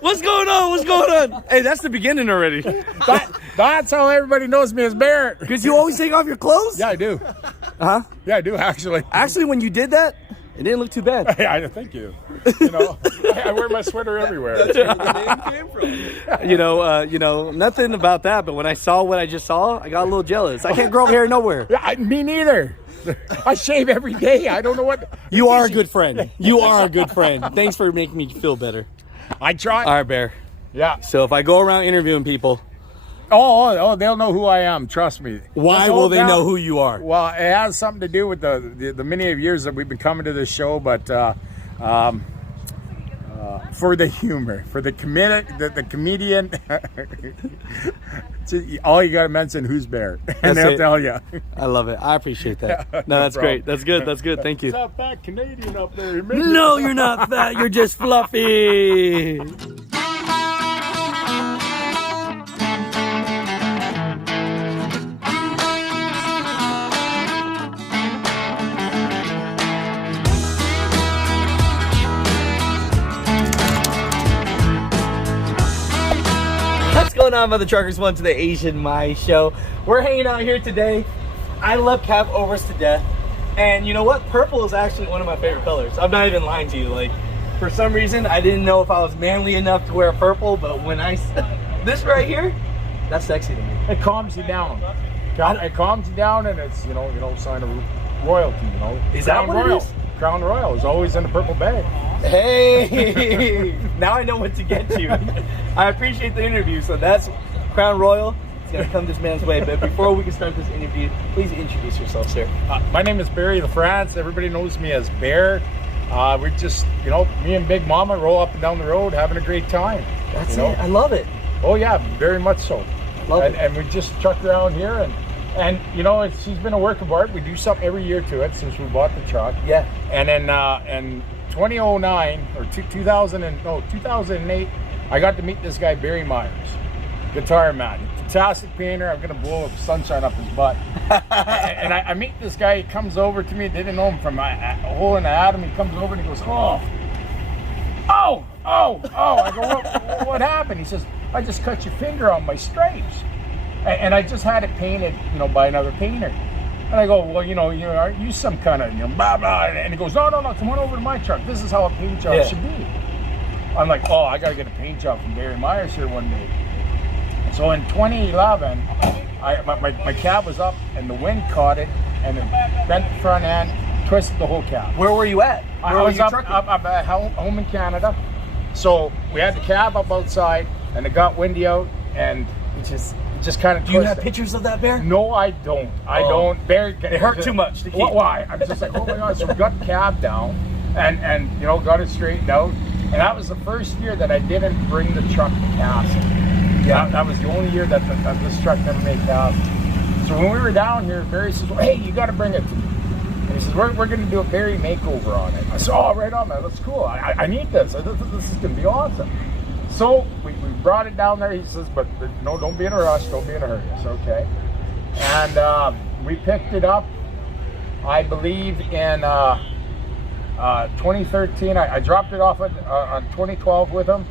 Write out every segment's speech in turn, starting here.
What's going on? What's going on? Hey, that's the beginning already. That's how everybody knows me as Bear. Because you always take off your clothes? Yeah, I do. Huh? Yeah, I do, actually. Actually, when you did that, it didn't look too bad. Yeah, thank you. You know, I wear my sweater everywhere. That's where the name came from. You know, nothing about that. But when I saw what I just saw, I got a little jealous. I can't grow hair nowhere. Yeah, me neither. I shave every day. I don't know what. You are a good friend. You are a good friend. Thanks for making me feel better. I try. All right, Bear. Yeah. So if I go around interviewing people, Oh, they'll know who I am. Trust me. why will they know who you are? Well, it has something to do with the many of years that we've been coming to this show, but for the humor, for the comedian, all you got to mention who's Bear, and they'll tell you. I love it. I appreciate that. No, that's great. That's good. That's good. Thank you. That fat Canadian up there. No, you're not fat. You're just fluffy. What's going on, Mother Truckers? Welcome to the Asian My Show. We're hanging out here today. I love Cabovers to death. And you know what? Purple is actually one of my favorite colors. I'm not even lying to you. Like, for some reason, I didn't know if I was manly enough to wear purple, but when this right here, that's sexy to me. It calms you down. It calms you down, and it's you know sign of royalty. You know, Is that what it is? Crown Royal is always in the purple bag. Hey, now I know what to get you. I appreciate the interview. So that's Crown Royal. It's gonna come this man's way. But before we can start this interview, please introduce yourself, sir. My name is Barry LaFrance. Everybody knows me as Bear. We just, me and Big Mama roll up and down the road having a great time. That's it. I love it. Oh yeah, very much so. Love it. And we just truck around here and she's been a work of art. We do something every year to it since we bought the truck. Yeah. And then in 2009 or 2008, I got to meet this guy Barry Myers, guitar man, fantastic painter. I'm gonna blow sunshine up his butt. and I meet this guy. He comes over to me. Didn't know him from a hole in the atom. He comes over and he goes, oh. I go, what happened? He says, I just cut your finger on my stripes. And I just had it painted, by another painter. And I go, well, aren't you some kind of, blah, blah. And he goes, no, come on over to my truck. This is how a paint job should be. I'm like, I got to get a paint job from Barry Myers here one day. So in 2011, my cab was up and the wind caught it and it bent the front end, twisted the whole cab. Where were you at? I was up at home in Canada. So we had the cab up outside and it got windy out and it just kind of. Do you have pictures of that, Bear? No, I don't. I don't. Bear, it hurt too much to keep. Why? I'm just like, oh my God. So we got the cab down and got it straightened out. And that was the first year that I didn't bring the truck to casting. Yeah, that was the only year that this truck never made casting. So when we were down here, Barry says, well, hey, you got to bring it to me. And he says, we're going to do a Barry makeover on it. I said, oh, right on, man. That's cool. I need this. This is going to be awesome. So we brought it down there. He says, but no, don't be in a rush. Don't be in a hurry. It's okay. And we picked it up, I believe, in 2013. I dropped it off on 2012 with him.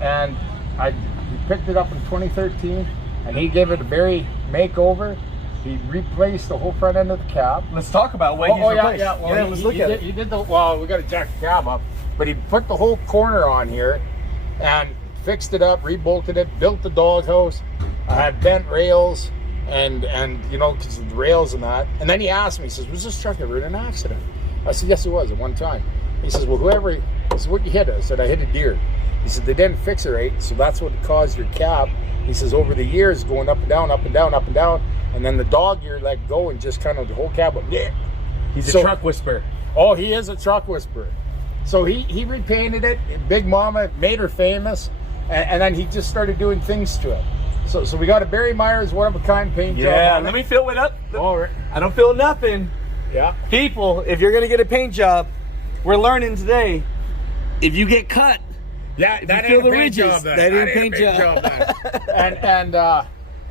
And we picked it up in 2013. And he gave it a Barry makeover. He replaced the whole front end of the cab. Let's talk about what he's replaced. Yeah. Well, let's look at it. He did we got to jack the cab up. But he put the whole corner on here. And fixed it up, rebolted it, built the doghouse. I had bent rails and because of the rails and that. And then he asked me, he says, was this truck ever in an accident? I said, yes, it was at one time. He says, well, what you hit? I said, I hit a deer. He said, they didn't fix it right, so that's what caused your cab. He says, over the years, going up and down, up and down, up and down, and then the dog ear let go and just kind of the whole cab went, yeah. He's a truck whisperer. Oh, he is a truck whisperer. So he repainted it. Big Mama made her famous, and then he just started doing things to it. So we got a Barry Myers one-of-a-kind paint job. Yeah, let me fill it up. Oh, I don't feel nothing. Yeah. People, if you're gonna get a paint job, we're learning today. If you get cut, that feel ain't the a paint ridges. job. Then. That ain't a paint job.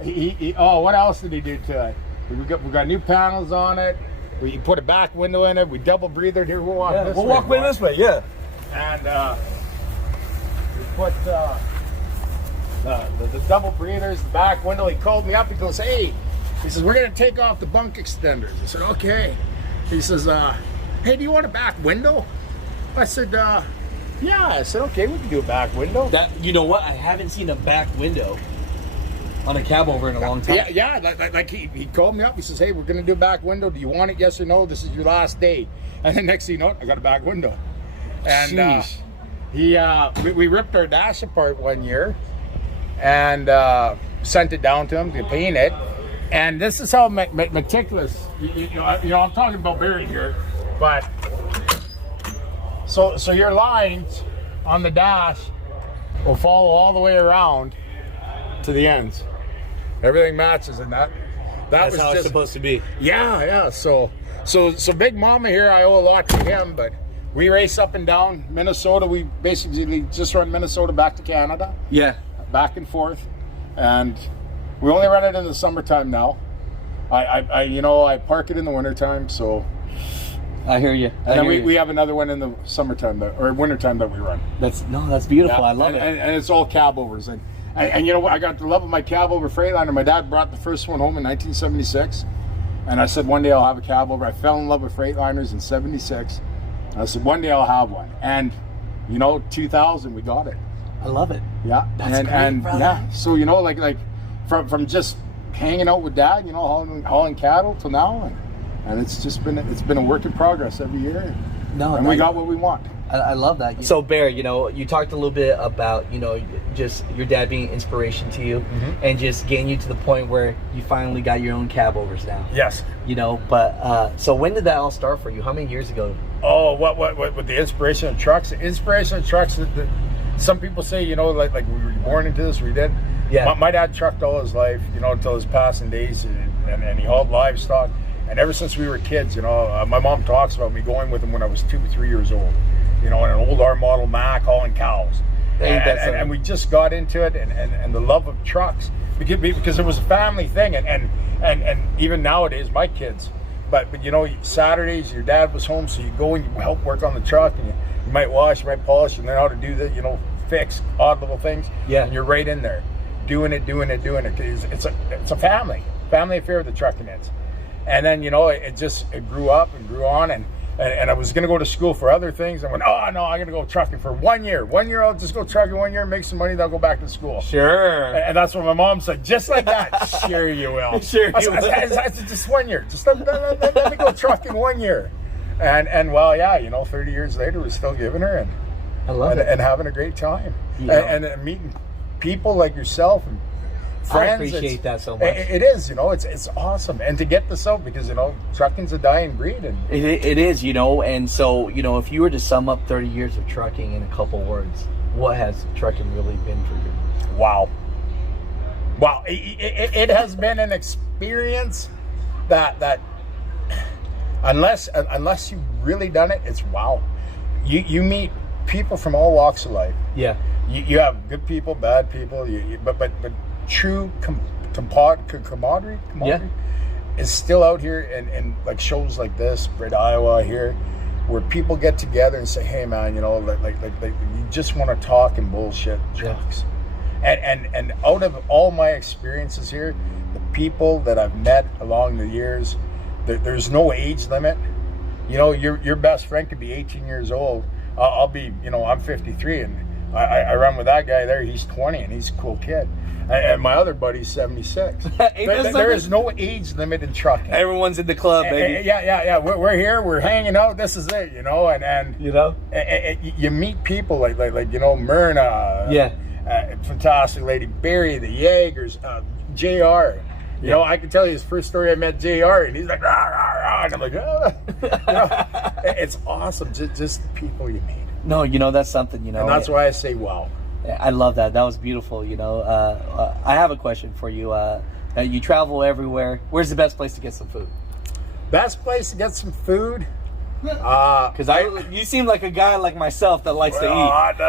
and what else did he do to it? We got new panels on it. We put a back window in it. We double breathered. Here, we'll walk this way. We'll walk way this way, yeah. And put the double breathers, the back window. He called me up. He goes, hey, he says, we're going to take off the bunk extenders. I said, okay. He says, hey, do you want a back window? I said, yeah. I said, okay, we can do a back window. That, you know what? I haven't seen a back window on a Cabover in a long time. Yeah. Like he called me up. He says, hey, we're going to do a back window. Do you want it? Yes or no? This is your last day. And then next thing you know, I got a back window. And we ripped our dash apart one year and sent it down to him to paint it. And this is how meticulous, you know, I'm talking about Barry here, but so your lines on the dash will follow all the way around to the ends. Everything matches, and that's was how it's supposed to be. Yeah. So Big Mama here, I owe a lot to him, but we race up and down Minnesota. We basically just run Minnesota back to Canada. Yeah. Back and forth, and we only run it in the summertime now. I park it in the wintertime, so I hear you. And then we have another one in the summertime or wintertime that we run. That's beautiful. Yeah, I love it. And it's all Cabovers. And you know what? I got the love of my Cabover Freightliner. My dad brought the first one home in 1976, and I said one day I'll have a Cabover. I fell in love with Freightliners in '76. I said one day I'll have one, and 2000 we got it. I love it. Yeah, that's great, brother. Yeah. So like from just hanging out with Dad, hauling cattle till now, and it's been a work in progress every year. And we got what we want. I love that. So Bear, you talked a little bit about just your dad being an inspiration to you, and just getting you to the point where you finally got your own Cabovers now. Yes. But so when did that all start for you? How many years ago? Oh, what with the inspiration of trucks? The inspiration of trucks. Some people say, like we were born into this, we did. Yeah. My dad trucked all his life, until his passing days, and he hauled livestock. And ever since we were kids, my mom talks about me going with him when I was 2 or 3 years old, in an old R model Mack hauling cows. And we just got into it, and the love of trucks, because it was a family thing, and even nowadays, my kids. But Saturdays, your dad was home, so you go and you help work on the truck, and you might wash, you might polish, and learn how to do the, fix odd little things. Yeah. And you're right in there, doing it. It's a family affair, the trucking is. And then, it grew up and grew on, and I was going to go to school for other things. I went, oh, no, I'm going to go trucking for 1 year. 1 year, I'll just go trucking 1 year, make some money, then I'll go back to school. Sure. And that's what my mom said, just like that. Sure you will. Sure you will. I said, just 1 year. Just let me go trucking 1 year. And well, yeah, 30 years later, we're still giving her, and I love it. And having a great time. And meeting people like yourself and friends. I appreciate that so much. It is, it's awesome. And to get this out, because, trucking's a dying breed. And it is, and so, if you were to sum up 30 years of trucking in a couple words, what has trucking really been for you? Wow. It has been an experience that unless you've really done it, it's wow. You meet people from all walks of life. Yeah. You have good people, bad people, but true camaraderie is still out here, and like shows like this, Brit, Iowa here, where people get together and say, hey man, like you just want to talk and bullshit trucks. And out of all my experiences here, the people that I've met along the years, there's no age limit. Your best friend could be 18 years old. I'll be, I'm 53, and I run with that guy there. He's 20, and he's a cool kid. And my other buddy's 76. There is no age limit in trucking. Everyone's in the club, baby. Yeah. We're here. We're hanging out. This is it, and you meet people like Myrna. Yeah. Fantastic lady, Barry, the Jaegers, JR. I can tell you his first story. I met JR, and he's like, rah, rah, rah. And I'm like, it's awesome. Just the people you meet. No, that's something, And that's why I say, wow. I love that. That was beautiful. I have a question for you. You travel everywhere. Where's the best place to get some food? Best place to get some food? Because you seem like a guy like myself that likes to eat.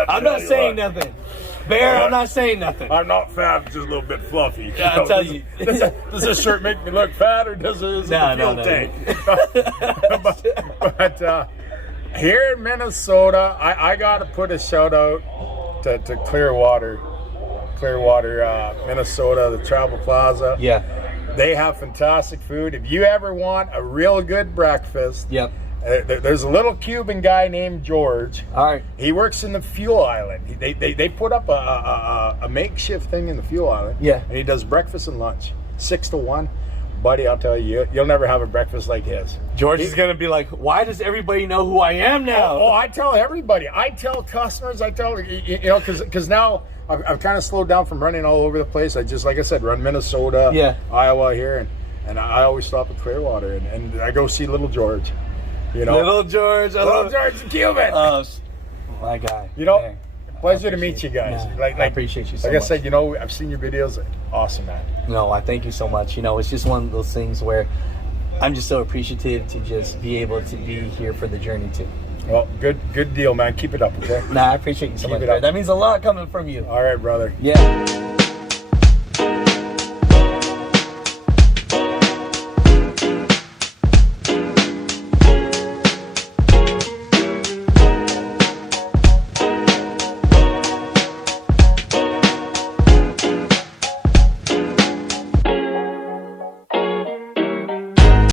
I'm not saying nothing. Bear, I'm not saying nothing. I'm not fat, I'm just a little bit fluffy. Yeah, I'll tell you. Does this shirt make me look fat, or does it No. tank? But here in Minnesota, I got to put a shout out to Clearwater, Minnesota, the Travel Plaza. Yeah. They have fantastic food. If you ever want a real good breakfast, Yep. There's a little Cuban guy named George. All right. He works in the fuel island. They put up a makeshift thing in the fuel island. Yeah. And he does breakfast and lunch, 6 to 1. Buddy, I'll tell you, you'll never have a breakfast like his. George is going to be like, why does everybody know who I am now? Oh, I tell everybody. I tell customers. I tell, because now I've kind of slowed down from running all over the place. I just, like I said, run Minnesota, Yeah. Iowa here, and I always stop at Clearwater, and I go see little George. Little George. Little George the Cuban. Oh, my guy. Man, pleasure to meet you guys. Yeah, I appreciate you so much. much. Like I said, I've seen your videos. Awesome, man. No, I thank you so much. It's just one of those things where I'm just so appreciative to just be able to be here for the journey too. Well, good deal, man. Keep it up, okay? Nah, I appreciate you so Keep much. it up. That means a lot coming from you. All right, brother. Yeah.